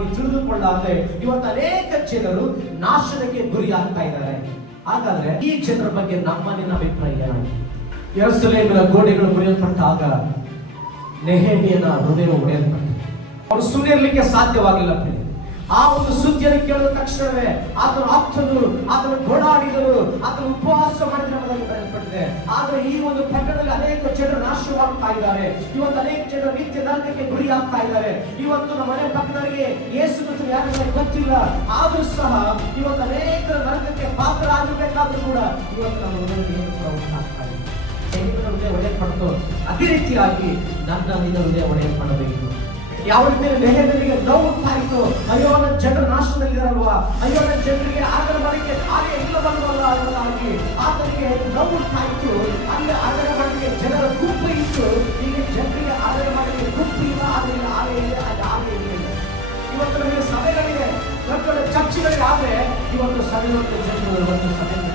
ಸತ್ಯವಾಗಿ ತಿಳಿದುಕೊಳ್ಳಾದ್ರೆ ಇವತ್ತು ಅನೇಕ ಜನರು ನಾಶನಕ್ಕೆ ಗುರಿಯಾಗ್ತಾ ಇದ್ದಾರೆ. ಹಾಗಾದ್ರೆ ಈ ಜನರ ಬಗ್ಗೆ ನಿನ್ನ ಅಭಿಪ್ರಾಯ ಏನಾಗಿದೆ? ಯೆರೂಸಲೇಮಿನ ಗೋಡೆಗಳು ಮುರಿಯಲ್ಪಟ್ಟಾಗ ನೆಹೆಮೀಯನ ಹೃದಯ ಒಡೆಯಲ್ಪಟ್ಟಿದೆ. ಅವರು ಸುಮ್ಮನಿರ್ಲಿಕ್ಕೆ ಸಾಧ್ಯವಾಗಿಲ್ಲ. ಆ ಒಂದು ಸುದ್ದಿಯನ್ನು ಕೇಳಿದ ತಕ್ಷಣವೇ ಆತನ ಆಪ್ತರು, ಆತನ ಗೋಡಾಡಿದರು, ಆತನ ಉಪವಾಸ ಮಾಡಿದ ಬರೆಯಲ್ಪಟ್ಟಿದೆ. ಆದ್ರೆ ಈ ಒಂದು ಪಟ್ಟಣದಲ್ಲಿ ಅನೇಕ ಜನರು ನಾಶವಾಗ್ತಾ ಇದ್ದಾರೆ. ಇವತ್ತು ಅನೇಕ ಜನರು ನಿತ್ಯ ನರಕಕ್ಕೆ ಗುರಿ ಆಗ್ತಾ ಇದ್ದಾರೆ. ಇವತ್ತು ನಮ್ಮ ಮನೆ ಪಕ್ಕದವರಿಗೆ ಯೇಸು ಕ್ರಿಸ್ತನು ಯಾರು ಗೊತ್ತಿಲ್ಲ, ಆದ್ರೂ ಸಹ ಇವತ್ತು ಅನೇಕ ನರಕಕ್ಕೆ ಪಾತ್ರರಾಗಬೇಕಾದ್ರೂ ಕೂಡ ಇವತ್ತು ನಮ್ಮ ಉಂಟಾಗ್ತಾ ಇದೆ. ಹೃದಯ ಒಡೆಯಲ್ಪಡ್ತು. ಅದೇ ರೀತಿಯಾಗಿ ನಿನ್ನ ಹೃದಯ ಒಡೆಯಲ್ಪಡಬೇಕು. ಯಾವ ರೀತಿ ನೆಹೆಮೀಯನಿಗೆ ನೋವು ಉಂಟಾಯಿತು, ಅಯ್ಯೋ ನನ್ನ ಜನರು ನಾಶದಲ್ಲಿರಲ್ವಾ, ಅಯ್ಯೋ ನನ್ನ ಜನರಿಗೆ ಆಗರ ಮನೆಗೆ ಕಾರ್ಯ ಇಲ್ಲವಲ್ವಲ್ಲ ಎಂಬುದಾಗಿ ಆತನಿಗೆ ನೋವು ಉಂಟಾಯಿತು. ಅಲ್ಲಿ ಆಗರ ಮನೆಗೆ ಜನರ ಗುಂಪು ಇತ್ತು, ಈಗ ಜನರಿಗೆ ಆಗರ ಮನೆಗೆ ಗುಂಪು ಇಲ್ಲ, ಆದರೆ ಆಲಯ ಇದೆ, ಅದು ಆಲಯ ಇಲ್ಲ. ಇವತ್ತು ನಮಗೆ ಸಭೆಗಳಿವೆ, ದೊಡ್ಡ ದೊಡ್ಡ ಚರ್ಚ್ಗಳಿವೆ, ಆದರೆ ಇವತ್ತು ಸಭೆ ಜನರು ಒಂದು ಸಭೆ